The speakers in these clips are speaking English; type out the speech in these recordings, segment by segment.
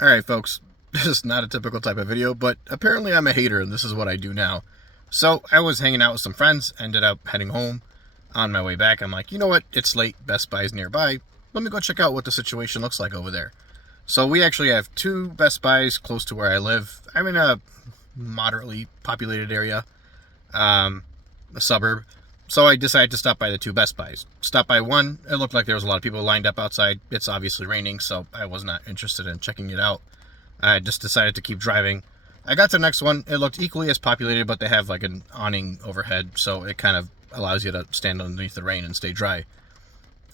Alright folks, this is not a typical type of video, but apparently I'm a hater and this is what I do now. So I was hanging out with some friends, ended up heading home. On my way back, I'm like, you know what, it's late, Best Buy's nearby. Let me go check out what the situation looks like over there. So we actually have two Best Buys close to where I live. I'm in a moderately populated area, a suburb. So I decided to stop by the two Best Buys. Stop by one, it looked like there was a lot of people lined up outside. It's obviously raining, so I was not interested in checking it out. I just decided to keep driving. I got to the next one. It looked equally as populated, but they have like an awning overhead, so it kind of allows you to stand underneath the rain and stay dry.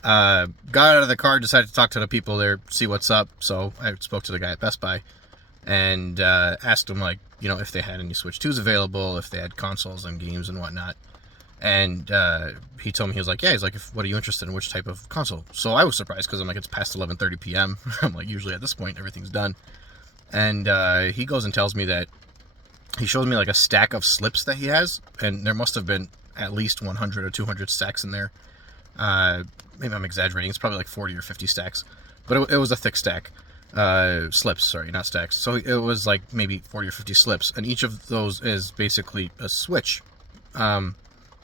Got out of the car, decided to talk to the people there, see what's up. So I spoke to the guy at Best Buy and asked him, like, you know, if they had any Switch 2s available, if they had consoles and games and whatnot. And he told me, he was like, yeah, he's like, what are you interested in? Which type of console? So I was surprised because I'm like, it's past 11:30 p.m. I'm like, usually at this point, everything's done. And he goes and tells me that he shows me like a stack of slips that he has, and there must have been at least 100 or 200 stacks in there. Maybe I'm exaggerating. It's probably like 40 or 50 stacks, but it was a thick stack. Slips, sorry, not stacks. So it was like maybe 40 or 50 slips, and each of those is basically a Switch.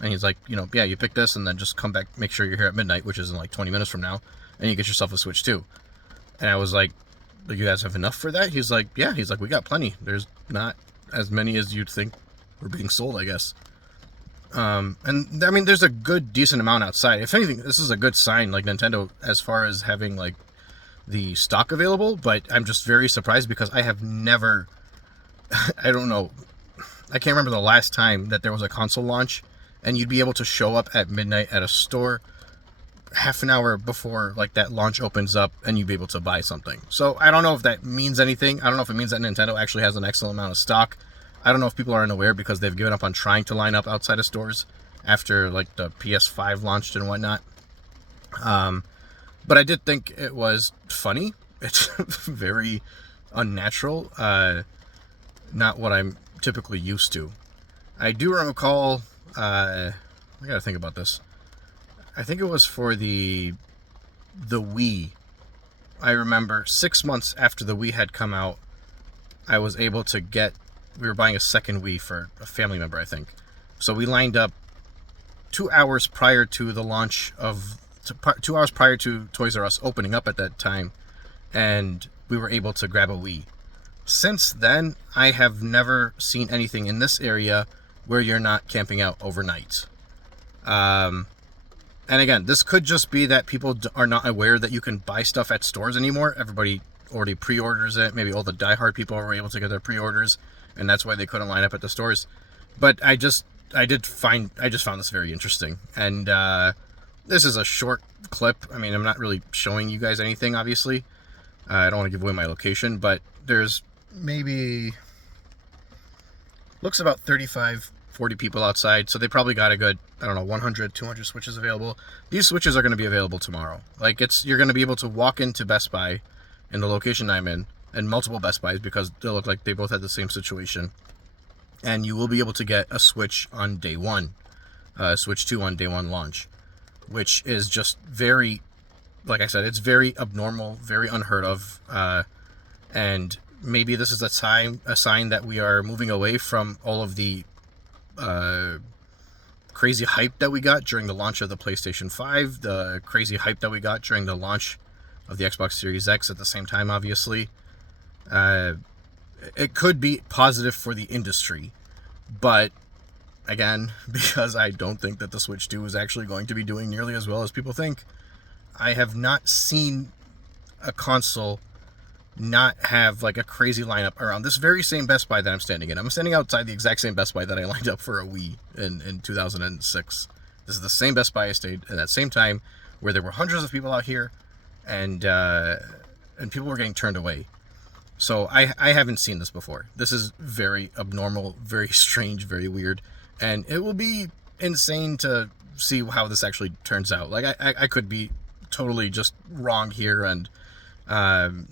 And he's like, you know, yeah, you pick this, and then just come back, make sure you're here at midnight, which is in like 20 minutes from now, and you get yourself a Switch 2. And I was like, you guys have enough for that? He's like, yeah. He's like, we got plenty. There's not as many as you'd think were being sold, I guess. And I mean, there's a good, decent amount outside. If anything, this is a good sign, like Nintendo, as far as having like the stock available. But I'm just very surprised because I have never, I don't know, I can't remember the last time that there was a console launch and you'd be able to show up at midnight at a store half an hour before like that launch opens up and you'd be able to buy something. So I don't know if that means anything. I don't know if it means that Nintendo actually has an excellent amount of stock. I don't know if people are unaware because they've given up on trying to line up outside of stores after like the PS5 launched and whatnot. But I did think it was funny. It's very unnatural. Not what I'm typically used to. I do recall, I gotta think about this. I think it was for the Wii. I remember 6 months after the Wii had come out, I was able to get, we were buying a second Wii for a family member, I think. So we lined up 2 hours prior to the launch of, 2 hours prior to Toys R Us opening up at that time, and we were able to grab a Wii. Since then, I have never seen anything in this area where you're not camping out overnight. And again, this could just be that people are not aware that you can buy stuff at stores anymore. Everybody already pre-orders it. Maybe all the diehard people were able to get their pre-orders, and that's why they couldn't line up at the stores. But I just found this very interesting. And this is a short clip. I mean, I'm not really showing you guys anything, obviously. I don't want to give away my location, but there's maybe, looks about 35, 40 people outside, so they probably got a good, I don't know, 100, 200 Switches available. These Switches are going to be available tomorrow. Like, you're going to be able to walk into Best Buy in the location I'm in, and multiple Best Buys because they look like they both had the same situation, and you will be able to get a Switch on day one, Switch 2 on day one launch, which is just very, like I said, it's very abnormal, very unheard of, and maybe this is a sign that we are moving away from all of the crazy hype that we got during the launch of the PlayStation 5, the crazy hype that we got during the launch of the Xbox Series X at the same time, obviously. It could be positive for the industry, but again, because I don't think that the Switch 2 is actually going to be doing nearly as well as people think, I have not seen a console not have like a crazy lineup around this very same Best Buy that I'm standing in. I'm standing outside the exact same Best Buy that I lined up for a Wii in 2006. This is the same Best Buy I stayed at that same time where there were hundreds of people out here and people were getting turned away. So I haven't seen this before. This is very abnormal, very strange, very weird, and it will be insane to see how this actually turns out. Like I could be totally just wrong here, and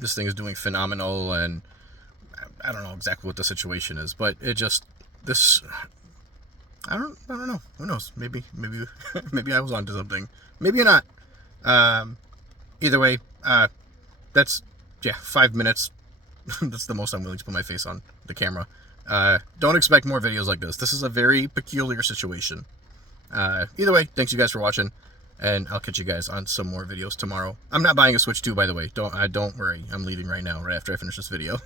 this thing is doing phenomenal, and I don't know exactly what the situation is, but it just, this, I don't know. Who knows? Maybe maybe I was onto something. Maybe not. Either way, that's, yeah, 5 minutes. That's the most I'm willing to put my face on the camera. Don't expect more videos like this. This is a very peculiar situation. Either way, thanks you guys for watching, and I'll catch you guys on some more videos tomorrow. I'm not buying a Switch 2, by the way. Don't worry. I'm leaving right now, right after I finish this video.